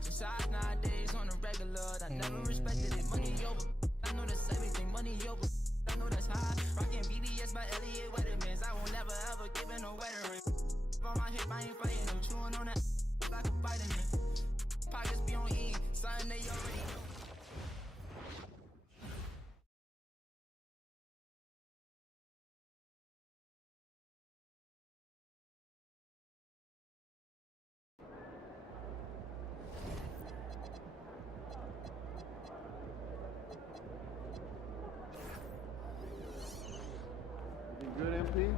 with the size nowadays on the regular. I never respected it. Money over. I know that's everything. Money over. I know that's high. Rockin' BBS by Elliot Weathermans. I will never ever give it no wedding ring. On my hip, I ain't fighting. I'm chewing on that like a vitamin. Pockets be on E. Something they already know. Good, MP?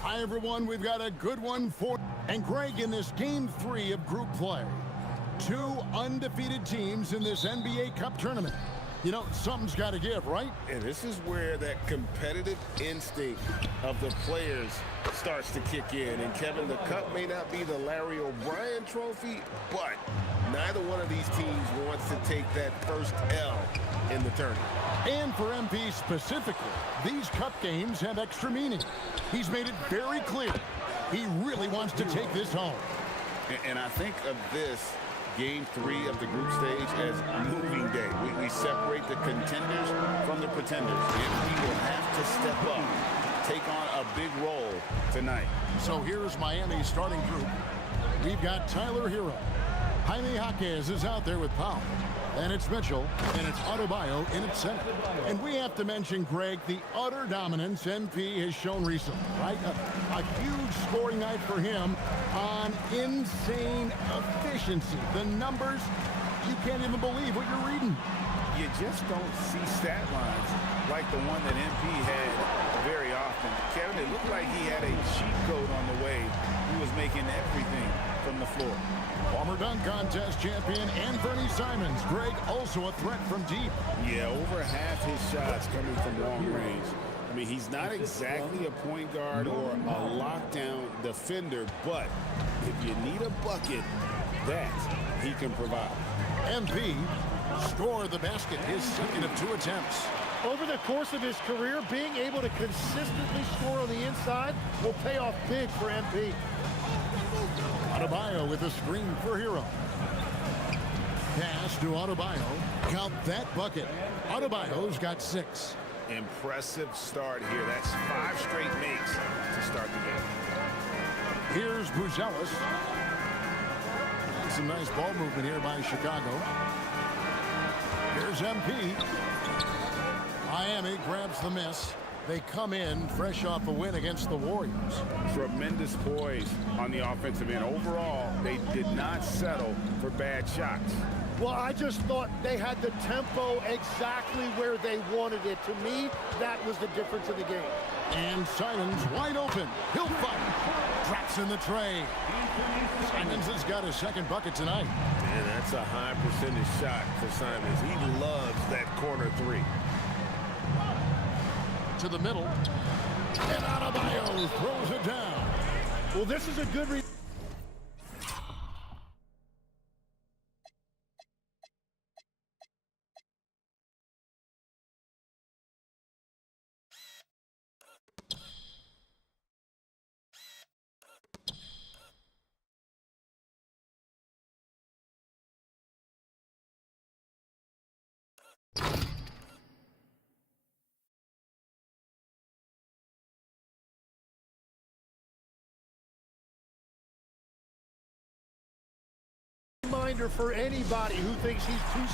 Hi, everyone. We've got a good one for... And Greg, in this Game 3 of group play, 2 undefeated teams in this NBA Cup tournament. You know, something's got to give, right? And this is where that competitive instinct of the players starts to kick in. And, Kevin, the cup may not be the Larry O'Brien trophy, but neither one of these teams wants to take that first L in the tournament. And for MP specifically, these cup games have extra meaning. He's made it very clear he really wants to take this home. And I think of this Game 3 of the group stage as moving day. We separate the contenders from the pretenders. And we will have to step up, take on a big role tonight. So here's Miami's starting group. We've got Tyler Hero. Jaime Jaquez is out there with Powell. And it's Mitchell, and it's Adebayo in its center. And we have to mention, Greg, the utter dominance MP has shown recently, right? A huge scoring night for him on insane efficiency. The numbers, you can't even believe what you're reading. You just don't see stat lines like the one that MP had very often. Kevin, it looked like he had a cheat code on the way. He was making everything from the floor. Former dunk contest champion Anthony Simons. Greg, also a threat from deep. Yeah, over half his shots coming from long range. I mean, he's not exactly a point guard or a lockdown defender, but if you need a bucket, that he can provide. MP scored the basket, his second of 2 attempts. Over the course of his career, being able to consistently score on the inside will pay off big for MP. Adebayo with a screen for Hero. Pass to Adebayo. Count that bucket. Adebayo's got 6. Impressive start here. That's 5 straight makes to start the game. Here's Buzelis. Some nice ball movement here by Chicago. Here's MP. Miami grabs the miss. They come in fresh off a win against the Warriors. Tremendous poise on the offensive end. Overall, they did not settle for bad shots. Well, I just thought they had the tempo exactly where they wanted it. To me, that was the difference in the game. And Simons wide open. He'll fight. Drops in the tray. Simons has got his second bucket tonight. And that's a high percentage shot for Simons. He loves that corner 3. To the middle. And Adebayo throws it down. Well, this is a good Reminder for anybody who thinks he's too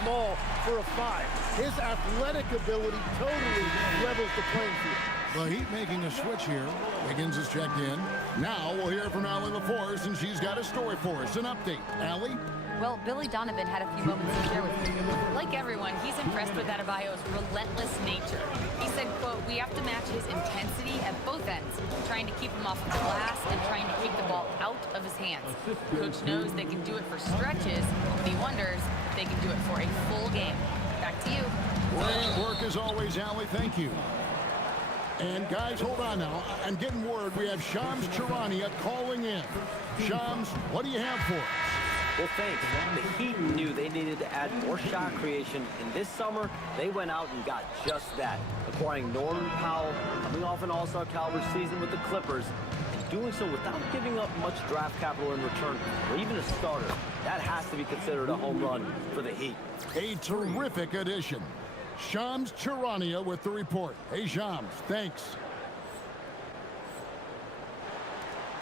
small for a 5. His athletic ability totally levels the playing field. The Heat making a switch here. Wiggins is checked in. Now we'll hear from Allie LaForce, and she's got a story for us. An update. Allie? Well, Billy Donovan had a few moments to share with me. Like everyone, he's impressed with Adebayo's relentless nature. He said, quote, "We have to match his intensity at both ends, trying to keep him off of the glass and trying to keep the ball out of his hands. Coach knows they can do it for stretches, but he wonders if they can do it for a full game." Back to you. Great work as always, Allie. Thank you. And guys, hold on now. I'm getting word we have Shams Charania calling in. Shams, what do you have for us? Well, thanks. The Heat knew they needed to add more shot creation, and this summer, they went out and got just that, acquiring Norman Powell, coming off an all-star caliber season with the Clippers, and doing so without giving up much draft capital in return, or even a starter. That has to be considered a home run for the Heat. A terrific addition. Shams Charania with the report. Hey, Shams, thanks.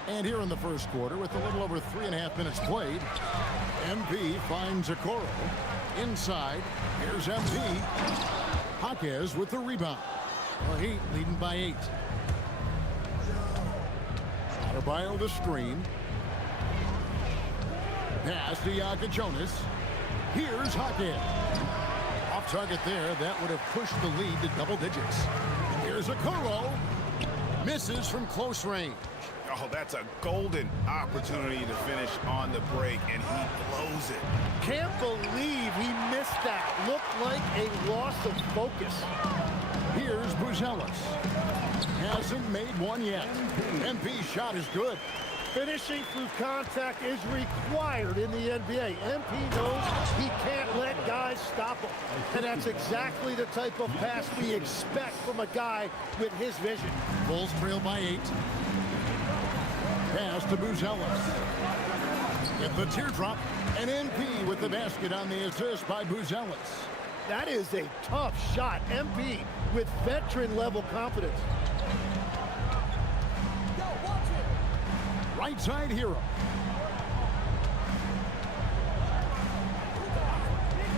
And here in the first quarter, with a little over 3.5 minutes played, MP finds Okoro. Inside, here's MP. Jaquez with the rebound. The Heat leading by 8. Adebayo the screen. Pass to Jonas. Here's Jaquez. Off target there. That would have pushed the lead to double digits. Here's Okoro. Misses from close range. Oh, that's a golden opportunity to finish on the break, and he blows it. Can't believe he missed that. Looked like a loss of focus. Here's Buzelis. Hasn't made one yet. MP's shot is good. Finishing through contact is required in the NBA. MP knows he can't let guys stop him. And that's exactly the type of pass we expect from a guy with his vision. Bulls trail by 8. Pass to Buzelis. Get the teardrop. And MP with the basket on the assist by Buzelis. That is a tough shot. MP with veteran-level confidence. Right side hero.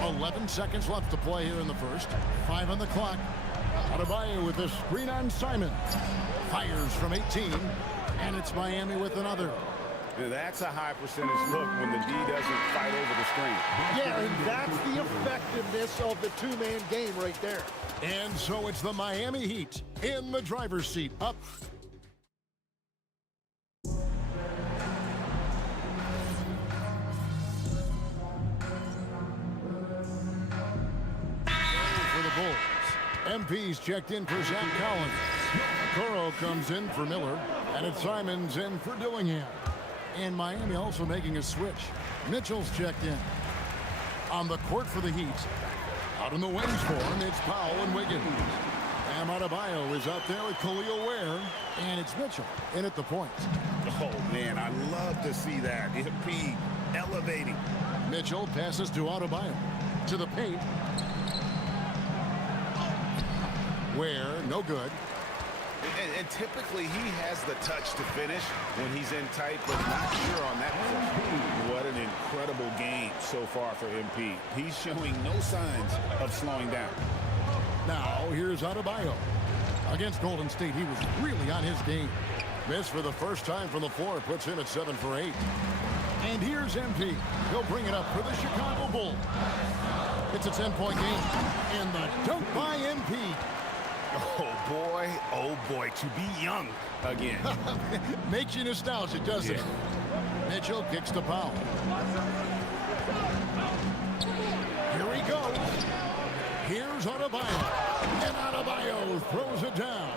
11 seconds left to play here in the first. 5 on the clock. Adebayo with the screen on Simon. Fires from 18. And it's Miami with another. That's a high percentage look when the D doesn't fight over the screen. Yeah, and that's the effectiveness of the two-man game right there. And so it's the Miami Heat in the driver's seat. Up. For the Bulls. MP's checked in for Zach Collins. Okoro comes in for Miller. And it's Simons in for Dillingham. And Miami also making a switch. Mitchell's checked in. On the court for the Heat. Out in the wings for him, it's Powell and Wiggins. And Adebayo is out there with Khalil Ware. And it's Mitchell in at the point. Oh, man, I love to see that. MP elevating. Mitchell passes to Adebayo. To the paint. Ware, no good. And typically he has the touch to finish when he's in tight, but not sure on that position. What an incredible game so far for MP. He's showing no signs of slowing down. Now here's Adebayo. Against Golden State, he was really on his game. Miss for the first time from the floor puts him at 7 for 8. And here's MP. He'll bring it up for the Chicago Bulls. It's a 10-point game. And the dunk by MP. Oh boy, to be young again. Makes you nostalgic, doesn't it? Mitchell kicks to Powell. Here he goes. Here's Adebayo. And Adebayo throws it down.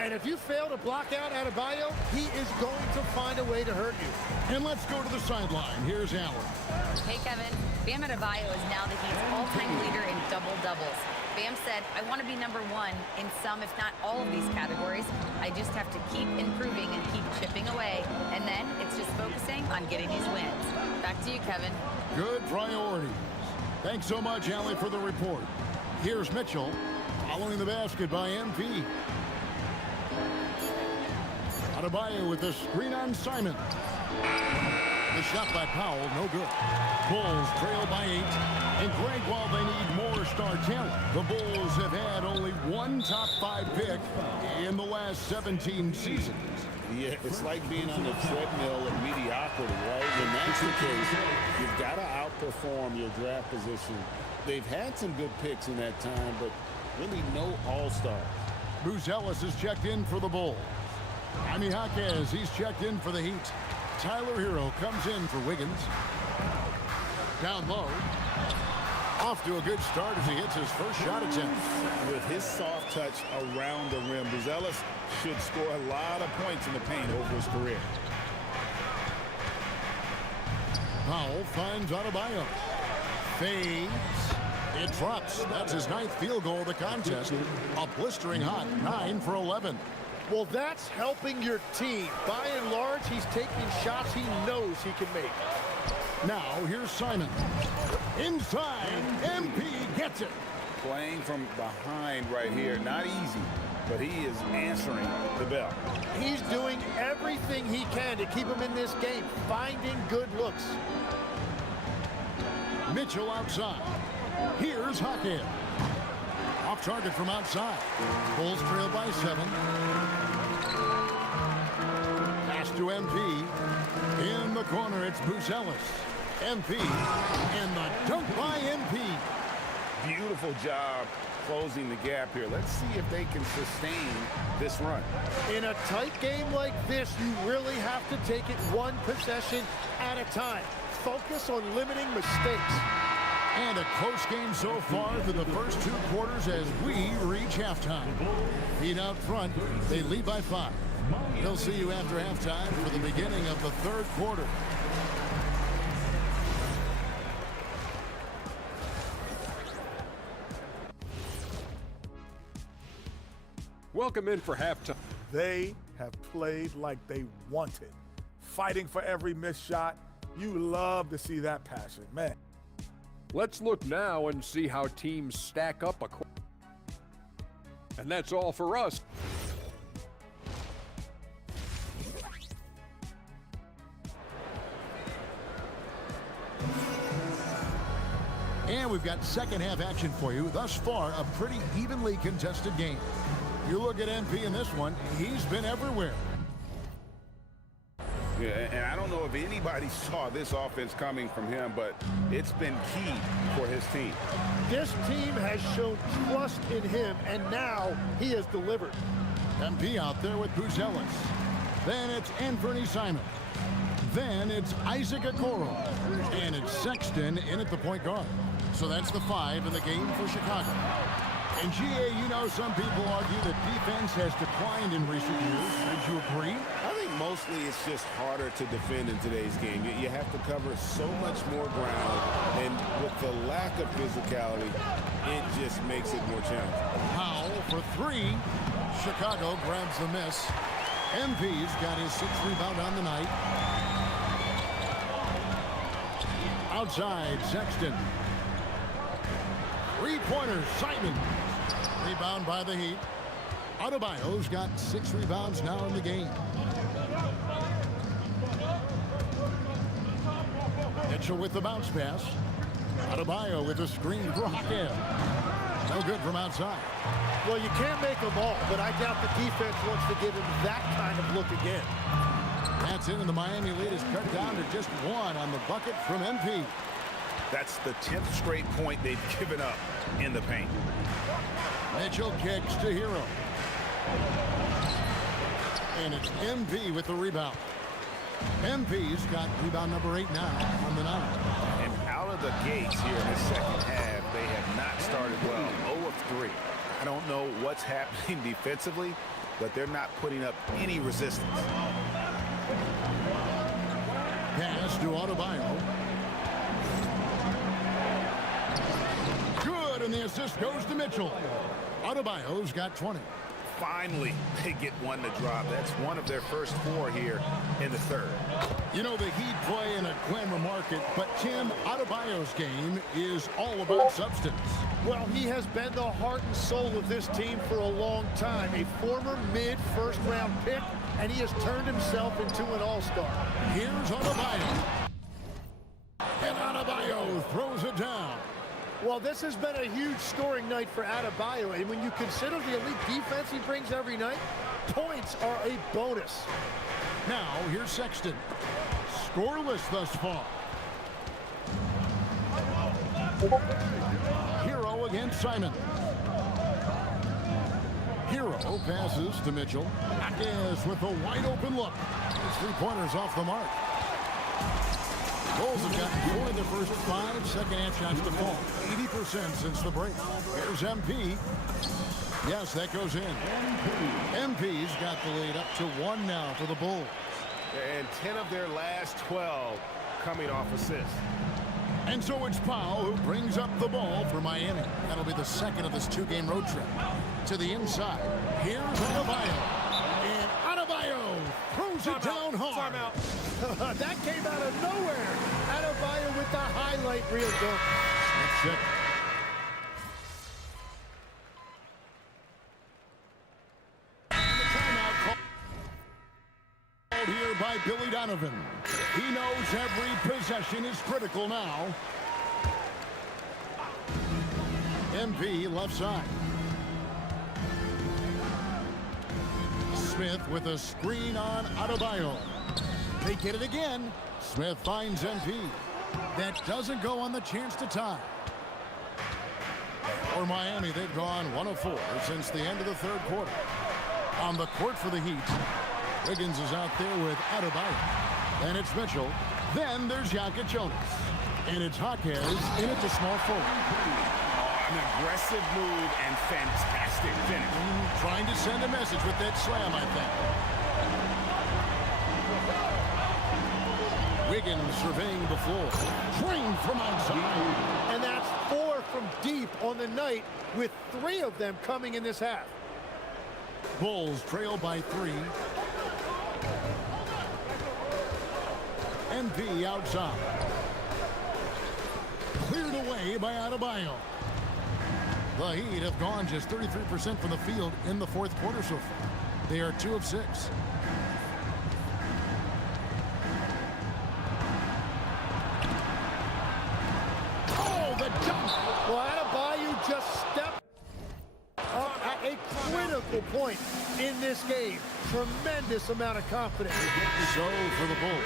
And if you fail to block out Adebayo, he is going to find a way to hurt you. And let's go to the sideline. Here's Allen. Hey, Kevin. Bam Adebayo is now the Heat's all-time leader in double-doubles. Bam said, "I want to be number 1 in some, if not all of these categories. I just have to keep improving and keep chipping away. And then it's just focusing on getting these wins." Back to you, Kevin. Good priorities. Thanks so much, Allie, for the report. Here's Mitchell following the basket by MP. Adebayo with the screen on Simon. The shot by Powell, no good. Bulls trail by 8. And Greg, while they need more star talent, the Bulls have had only one top 5 pick in the last 17 seasons. Yeah, it's like being on the treadmill of mediocrity, right? When that's the case, you've got to outperform your draft position. They've had some good picks in that time, but really no all-stars. Ellis is checked in for the Bulls. Jaime Jaquez, he's checked in for the Heat. Tyler Hero comes in for Wiggins. Down low. Off to a good start as he hits his first shot attempt. With his soft touch around the rim, Ellis should score a lot of points in the paint over his career. Powell finds Adebayo. Fades. It drops. That's his 9th field goal of the contest. A blistering hot 9 for 11. Well, that's helping your team. By and large, he's taking shots he knows he can make. Now, here's Simon. Inside, MP gets it. Playing from behind right here, not easy, but he is answering the bell. He's doing everything he can to keep him in this game, finding good looks. Mitchell outside. Here's Jaquez. Off target from outside. Bulls trail by 7. Pass to MP. In the corner, it's Ellis. MP. And the dunk by MP. Beautiful job closing the gap here. Let's see if they can sustain this run. In a tight game like this, you really have to take it one possession at a time. Focus on limiting mistakes. And a close game so far through the first 2 quarters as we reach halftime. Heat out front, they lead by 5. They'll see you after halftime for the beginning of the 3rd quarter. Welcome in for halftime. They have played like they wanted, fighting for every missed shot. You love to see that passion, man. Let's look now and see how teams stack up. And that's all for us. And we've got second half action for you. Thus far, a pretty evenly contested game. You look at MP in this one, he's been everywhere. Yeah, and I don't know if anybody saw this offense coming from him, but it's been key for his team. This team has shown trust in him, and now he has delivered. MP out there with Ellis. Then it's Anthony Simon. Then it's Isaac Okoro. And it's Sexton in at the point guard. So that's the 5 in the game for Chicago. And GA, you know, some people argue that defense has declined in recent years. Would you agree? I think mostly it's just harder to defend in today's game. You have to cover so much more ground, and with the lack of physicality, it just makes it more challenging. Powell for 3. Chicago grabs the miss. MP's got his 6th rebound on the night. Outside, Sexton. 3-pointer, Simon. Rebound by the Heat. Adebayo's got 6 rebounds now in the game. Mitchell with the bounce pass. Adebayo with the screen for Jaquez. No good from outside. Well, you can't make them all, but I doubt the defense wants to give him that kind of look again. That's it, and the Miami lead is cut down to just 1 on the bucket from MP. That's the 10th straight point they've given up in the paint. Mitchell kicks to Hero. And it's MP with the rebound. MP's got rebound number 8 now on the night. And out of the gates here in the second half, they have not started well. 0 of 3. I don't know what's happening defensively, but they're not putting up any resistance. Pass to Adebayo. Good, and the assist goes to Mitchell. Adebayo's got 20. finally they get one to drop. That's one of their first 4 here in the third. You know, the Heat play in a glamour market, but Tim, Adebayo's game is all about substance. Well, he has been the heart and soul of this team for a long time. A former mid-first-round pick, and he has turned himself into an all-star. Here's Adebayo. And Adebayo throws it down. Well, this has been a huge scoring night for Adebayo, and when you consider the elite defense he brings every night, points are a bonus. Now, here's Sexton. Scoreless thus far. Hero against Simon. Hero passes to Mitchell. Hernandez with a wide open look. His 3-pointers off the mark. Bulls have gotten 4 of their first 5 second-half shots to fall. 80% since the break. Here's MP. Yes, that goes in. MP's got the lead up to 1 now for the Bulls. And 10 of their last 12 coming off assists. And so it's Powell who brings up the ball for Miami. That'll be the second of this 2-game road trip. To the inside. Here's Adebayo. And Adebayo throws it down hard. That came out of nowhere. Adebayo with the highlight reel dunk. That's it. Timeout called here by Billy Donovan. He knows every possession is critical now. MP left side. Smith with a screen on Adebayo. They get it again. Smith finds MP. That doesn't go on the chance to tie. For Miami, they've gone 1 of 4 since the end of the third quarter. On the court for the Heat, Wiggins is out there with Adebayo. And it's Mitchell. Then there's Jonas. And it's Jaquez in at the small forward. An aggressive move and fantastic finish. Trying to send a message with that slam, I think. Wiggins surveying the floor. Drained from outside. And that's 4 from deep on the night, with 3 of them coming in this half. Bulls trail by 3. MP outside. Cleared away by Adebayo. The Heat have gone just 33% from the field in the fourth quarter so far. They are 2 of 6. Oh, the dunk! Well, Adebayo just stepped up at a critical point in this game. Tremendous amount of confidence. So for the Bulls,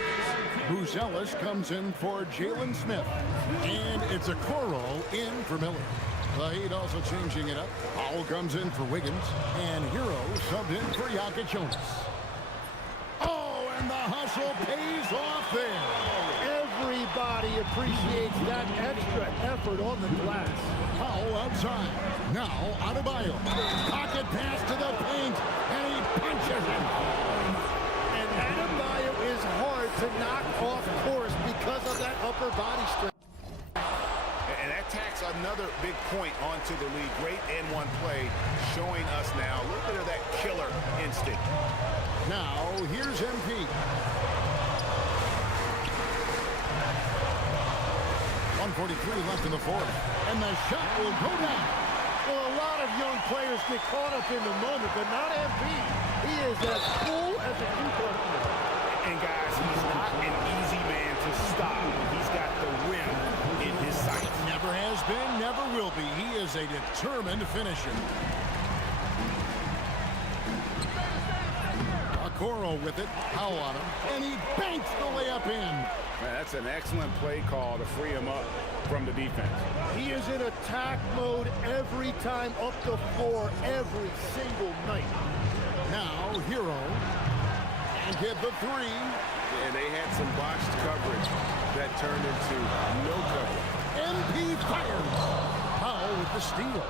Buzelis comes in for Jalen Smith. And it's a Coro in for Miller. The Heat also changing it up. Powell comes in for Wiggins. And Hero subbed in for Jonas. Oh, and the hustle pays off there. Everybody appreciates that extra effort on the glass. Powell outside. Now Adebayo. Pocket pass to the paint. And he punches it. And Adebayo is hard to knock off course because of that upper body strength. And that tacks another big point onto the lead. Great N1 play showing us now a little bit of that killer instinct. Now, here's MP. 1:43 left in the fourth. And the shot will go down. Well, a lot of young players get caught up in the moment, but not MP. He is as cool as a cucumber. And guys, he's not an easy man to stop. He's got the rim in his sights. Never has been, never will be. He is a determined finisher. Okoro with it, Powell on him, and he banks the layup in. Man, that's an excellent play call to free him up from the defense. He is in attack mode every time up the floor, every single night. Now, Hero, and get the 3. And they had some botched coverage that turned into no coverage. MP fires. Powell with the steal.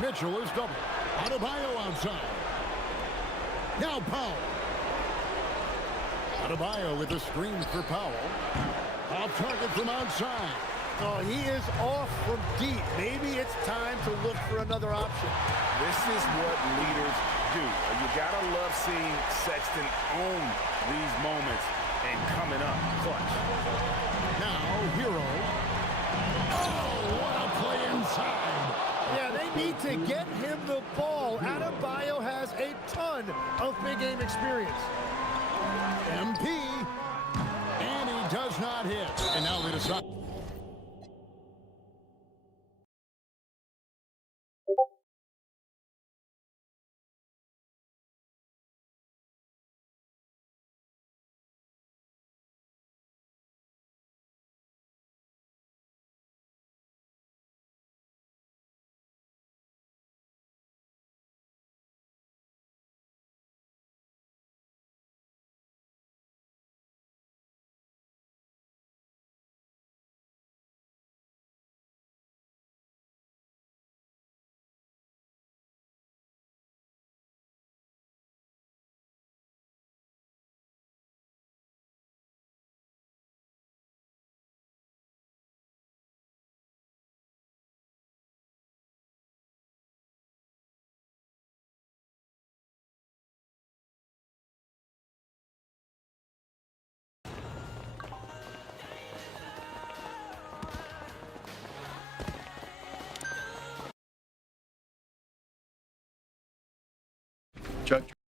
Mitchell is double. Adebayo outside. Now Powell. Adebayo with the screen for Powell. Off target from outside. Oh, he is off from deep. Maybe it's time to look for another option. This is what leaders do. You gotta love seeing Sexton own these moments and coming up clutch. Now, Hero. Oh, what a play inside. Yeah, they need to get him the ball. Adebayo has a ton of big game experience. MP. And he does not hit. And now they decide. Judge.